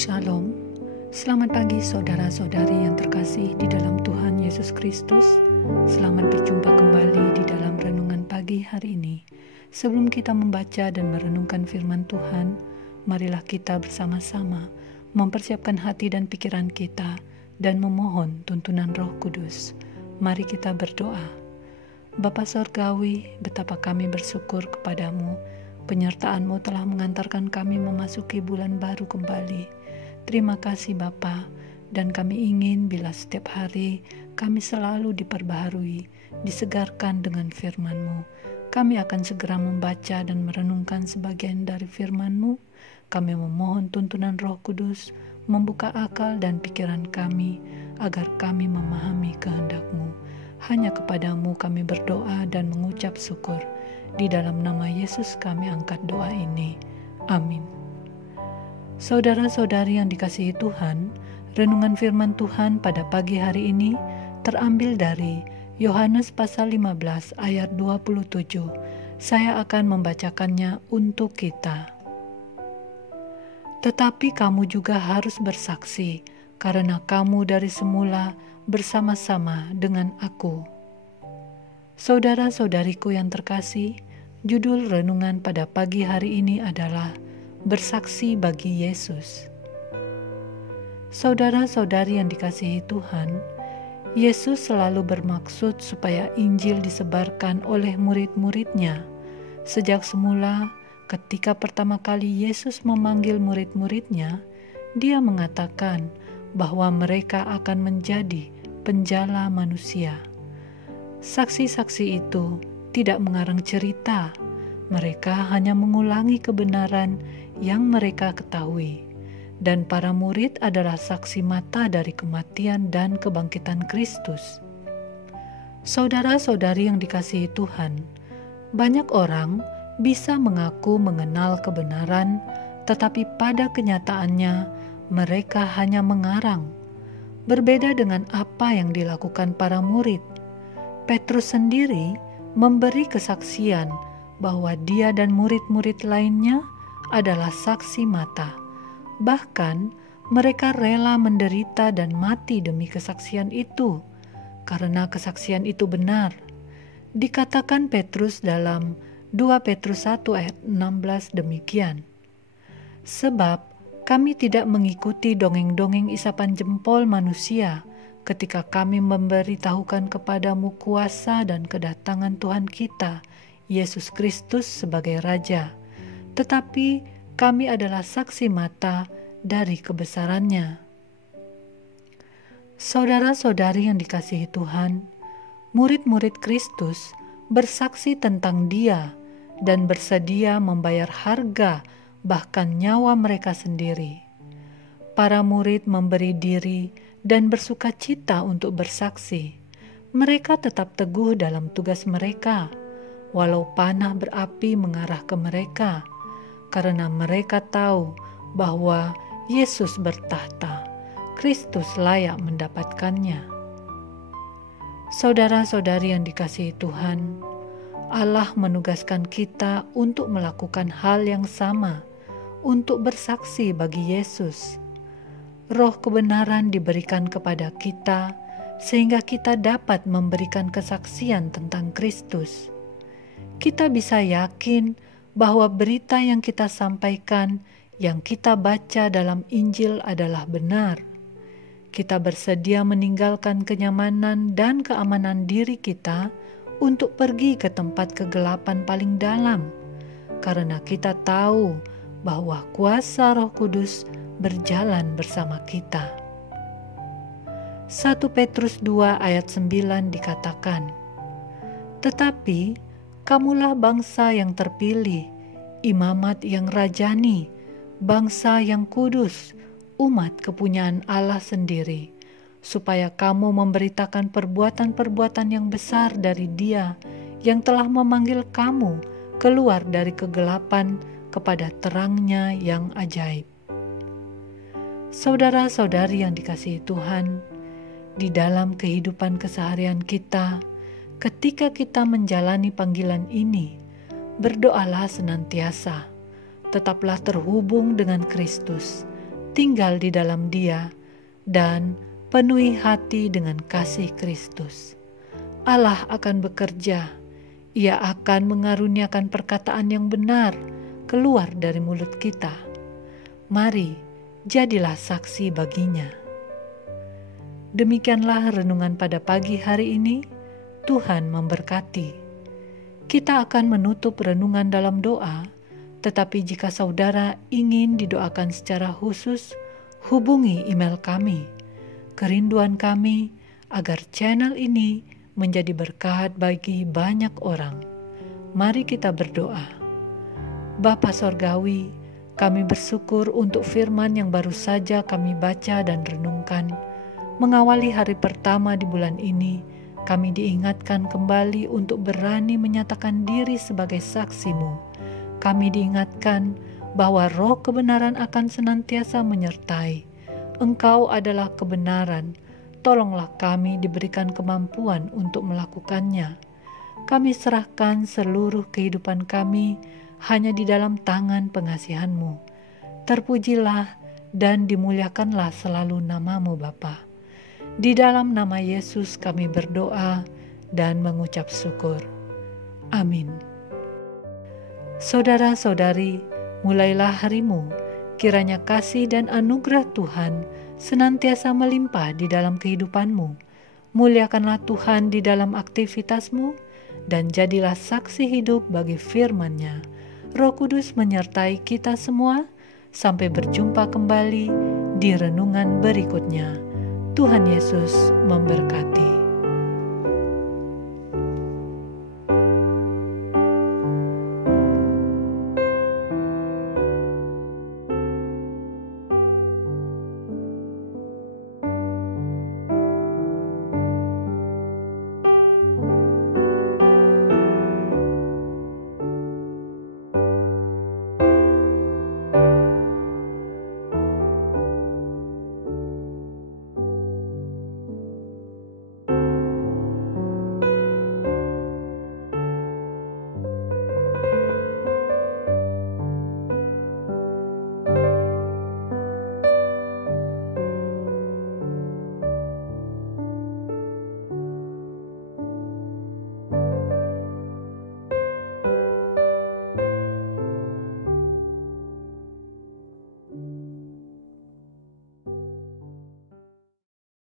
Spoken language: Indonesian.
Shalom, selamat pagi saudara-saudari yang terkasih di dalam Tuhan Yesus Kristus. Selamat berjumpa kembali di dalam renungan pagi hari ini. Sebelum kita membaca dan merenungkan firman Tuhan, marilah kita bersama-sama mempersiapkan hati dan pikiran kita dan memohon tuntunan Roh Kudus. Mari kita berdoa. Bapa Sorgawi, betapa kami bersyukur kepadamu. Penyertaan-Mu telah mengantarkan kami memasuki bulan baru kembali. Terima kasih Bapa, dan kami ingin bila setiap hari kami selalu diperbaharui, disegarkan dengan firman-Mu. Kami akan segera membaca dan merenungkan sebagian dari firman-Mu. Kami memohon tuntunan Roh Kudus, membuka akal dan pikiran kami, agar kami memahami kehendak-Mu. Hanya kepadamu kami berdoa dan mengucap syukur. Di dalam nama Yesus kami angkat doa ini. Amin. Saudara-saudari yang dikasihi Tuhan, renungan firman Tuhan pada pagi hari ini terambil dari Yohanes pasal 15 ayat 27. Saya akan membacakannya untuk kita. Tetapi kamu juga harus bersaksi, karena kamu dari semula bersama-sama dengan aku. Saudara-saudariku yang terkasih, judul renungan pada pagi hari ini adalah Bersaksi bagi Yesus. Saudara-saudari yang dikasihi Tuhan, Yesus selalu bermaksud supaya Injil disebarkan oleh murid-muridnya. Sejak semula, ketika pertama kali Yesus memanggil murid-muridnya, Dia mengatakan bahwa mereka akan menjadi penjala manusia. Saksi-saksi itu tidak mengarang cerita, mereka hanya mengulangi kebenaran yang mereka ketahui, dan para murid adalah saksi mata dari kematian dan kebangkitan Kristus. Saudara-saudari yang dikasihi Tuhan, banyak orang bisa mengaku mengenal kebenaran, tetapi pada kenyataannya mereka hanya mengarang. Berbeda dengan apa yang dilakukan para murid, Petrus sendiri memberi kesaksian bahwa dia dan murid-murid lainnya adalah saksi mata. Bahkan mereka rela menderita dan mati demi kesaksian itu, karena kesaksian itu benar. Dikatakan Petrus dalam 2 Petrus 1 ayat 16 demikian. Sebab kami tidak mengikuti dongeng-dongeng isapan jempol manusia ketika kami memberitahukan kepadamu kuasa dan kedatangan Tuhan kita, Yesus Kristus sebagai Raja. Tetapi kami adalah saksi mata dari kebesarannya. Saudara-saudari yang dikasihi Tuhan, murid-murid Kristus bersaksi tentang Dia dan bersedia membayar harga bahkan nyawa mereka sendiri. Para murid memberi diri dan bersuka cita untuk bersaksi. Mereka tetap teguh dalam tugas mereka, walau panah berapi mengarah ke mereka, karena mereka tahu bahwa Yesus bertahta, Kristus layak mendapatkannya. Saudara-saudari yang dikasihi Tuhan, Allah menugaskan kita untuk melakukan hal yang sama, untuk bersaksi bagi Yesus. Roh kebenaran diberikan kepada kita, sehingga kita dapat memberikan kesaksian tentang Kristus. Kita bisa yakin bahwa berita yang kita sampaikan, yang kita baca dalam Injil adalah benar. Kita bersedia meninggalkan kenyamanan dan keamanan diri kita untuk pergi ke tempat kegelapan paling dalam, karena kita tahu bahwa kuasa Roh Kudus berjalan bersama kita. 1 Petrus 2 ayat 9 dikatakan, "Tetapi kamulah bangsa yang terpilih, imamat yang rajani, bangsa yang kudus, umat kepunyaan Allah sendiri, supaya kamu memberitakan perbuatan-perbuatan yang besar dari Dia yang telah memanggil kamu keluar dari kegelapan kepada terang-Nya yang ajaib." Saudara-saudari yang dikasihi Tuhan, di dalam kehidupan keseharian kita, ketika kita menjalani panggilan ini, berdoalah senantiasa, tetaplah terhubung dengan Kristus, tinggal di dalam Dia, dan penuhi hati dengan kasih Kristus. Allah akan bekerja. Ia akan mengaruniakan perkataan yang benar keluar dari mulut kita. Mari, jadilah saksi baginya. Demikianlah renungan pada pagi hari ini. Tuhan memberkati. Kita akan menutup renungan dalam doa, tetapi jika saudara ingin didoakan secara khusus, hubungi email kami. Kerinduan kami agar channel ini menjadi berkat bagi banyak orang. Mari kita berdoa. Bapa Sorgawi, kami bersyukur untuk firman yang baru saja kami baca dan renungkan. Mengawali hari pertama di bulan ini, kami diingatkan kembali untuk berani menyatakan diri sebagai saksi-Mu. Kami diingatkan bahwa roh kebenaran akan senantiasa menyertai. Engkau adalah kebenaran. Tolonglah kami diberikan kemampuan untuk melakukannya. Kami serahkan seluruh kehidupan kami hanya di dalam tangan pengasihan-Mu. Terpujilah dan dimuliakanlah selalu nama-Mu Bapa. Di dalam nama Yesus kami berdoa dan mengucap syukur. Amin. Saudara-saudari, mulailah harimu. Kiranya kasih dan anugerah Tuhan senantiasa melimpah di dalam kehidupanmu. Muliakanlah Tuhan di dalam aktivitasmu dan jadilah saksi hidup bagi firman-Nya. Roh Kudus menyertai kita semua. Sampai berjumpa kembali di renungan berikutnya. Tuhan Yesus memberkati.